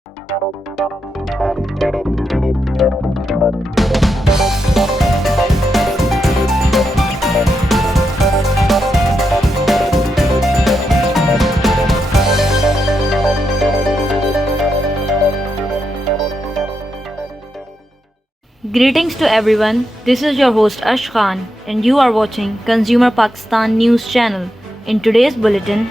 Greetings to everyone. This is your host Ash Khan and you are watching Consumer Pakistan News Channel. In today's bulletin,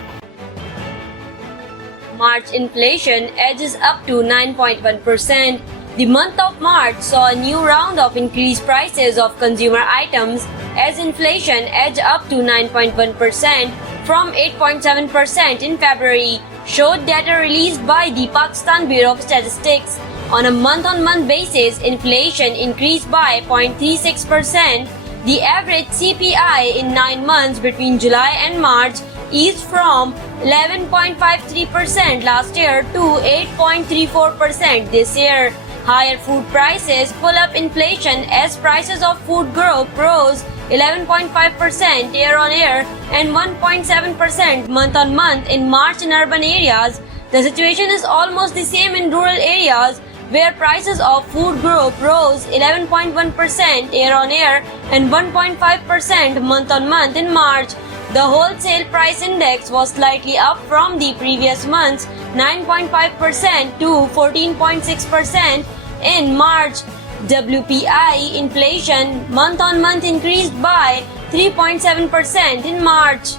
March inflation edges up to 9.1%. The month of March saw a new round of increased prices of consumer items as inflation edged up to 9.1% from 8.7% in February, showed data released by the Pakistan Bureau of Statistics. On a month-on-month basis, inflation increased by 0.36%. The average CPI in 9 months between July and March eased from 11.53% last year to 8.34% this year. Higher food prices pull up inflation as prices of food group rose 11.5% year-on-year and 1.7% month-on-month in March in urban areas. The situation is almost the same in rural areas, where prices of food group rose 11.1% year-on-year and 1.5% month-on-month in March. The wholesale price index was slightly up from the previous month's 9.5% to 14.6% in March. WPI inflation month-on-month increased by 3.7% in March.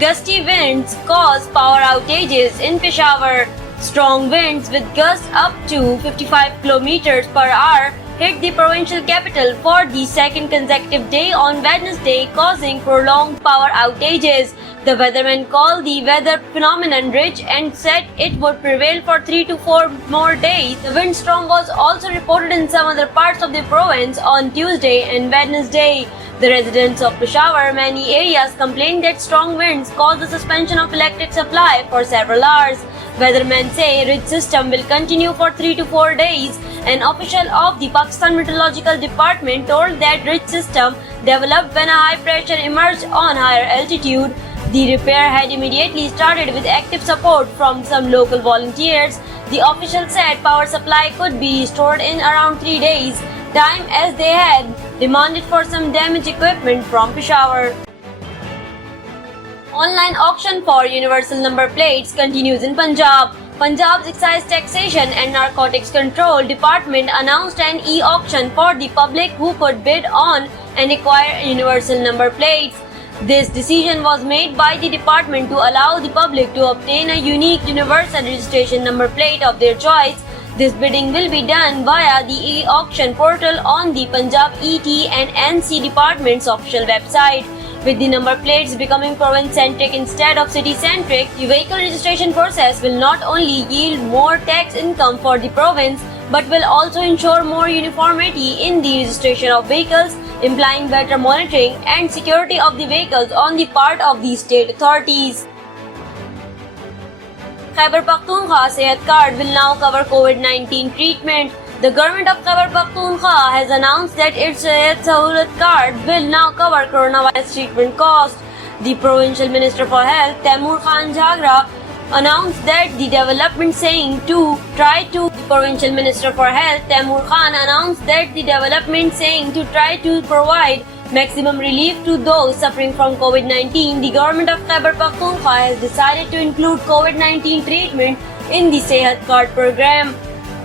Gusty winds caused power outages in Peshawar. Strong winds with gusts up to 55 km per hour hit the provincial capital for the second consecutive day on Wednesday, causing prolonged power outages. The weatherman called the weather phenomenon rich and said it would prevail for 3 to 4 more days. The windstorm was also reported in some other parts of the province on Tuesday and Wednesday. The residents of Peshawar, many areas, complained that strong winds caused the suspension of electric supply for several hours. Weathermen say ridge system will continue for 3 to 4 days. An official of the Pakistan Meteorological Department told that ridge system developed when a high pressure emerged on higher altitude. The repair had immediately started with active support from some local volunteers. The official said power supply could be restored in around 3 days, time as they had demanded for some damaged equipment from Peshawar. Online auction for universal number plates continues in Punjab. Punjab's Excise Taxation and Narcotics Control Department announced an e-auction for the public who could bid on and acquire universal number plates. This decision was made by the department to allow the public to obtain a unique universal registration number plate of their choice. This bidding will be done via the e-auction portal on the Punjab ET and NC department's official website. With the number plates becoming province-centric instead of city-centric, the vehicle registration process will not only yield more tax income for the province, but will also ensure more uniformity in the registration of vehicles, implying better monitoring and security of the vehicles on the part of the state authorities. Khyber Pakhtunkhwa Sehat Card will now cover COVID-19 treatment. The government of Khyber Pakhtunkhwa has announced that its Sehat Sahulat Card will now cover coronavirus treatment costs. The Provincial Minister for Health, Taimur Khan Jhagra, announced that the development saying to Provincial Minister for Health, Taimur Khan announced that the development saying to try to provide maximum relief to those suffering from COVID-19, the government of Khyber Pakhtunkhwa has decided to include COVID-19 treatment in the Sehat Card program.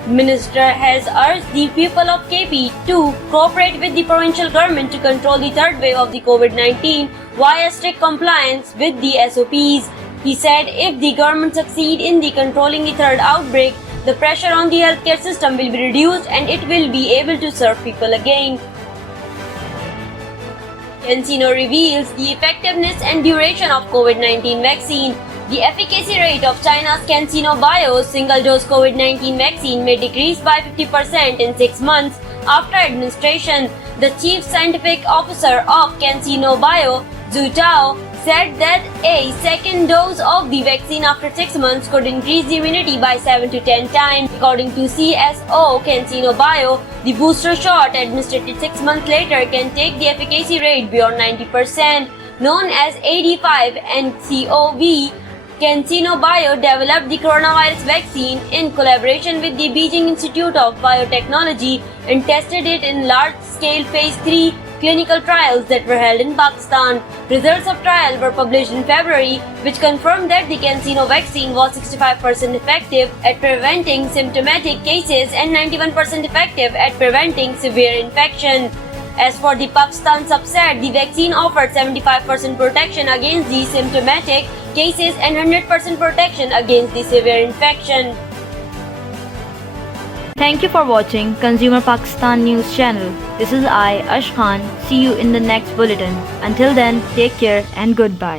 Minister has urged the people of KP to cooperate with the provincial government to control the third wave of the COVID-19 via strict compliance with the SOPs. He said if the government succeed in the controlling the third outbreak, the pressure on the healthcare system will be reduced and it will be able to serve people again. CanSino reveals the effectiveness and duration of COVID-19 vaccine. The efficacy rate of China's CanSino Bio's single-dose COVID-19 vaccine may decrease by 50% in 6 months after administration. The chief scientific officer of CanSino Bio, Zhu Tao, said that a second dose of the vaccine after 6 months could increase the immunity by 7 to 10 times. According to CSO CanSino Bio, the booster shot administered 6 months later can take the efficacy rate beyond 90%, known as 85 NCOV. CanSino Bio developed the coronavirus vaccine in collaboration with the Beijing Institute of Biotechnology and tested it in large-scale phase 3 clinical trials that were held in Pakistan. Results of trial were published in February, which confirmed that the CanSino vaccine was 65% effective at preventing symptomatic cases and 91% effective at preventing severe infection. As for the Pakistan subset, the vaccine offered 75% protection against the symptomatic cases and 100% protection against the severe infection. Thank you for watching Consumer Pakistan News Channel. This is I, Ash Khan. See you in the next bulletin. Until then, take care and goodbye.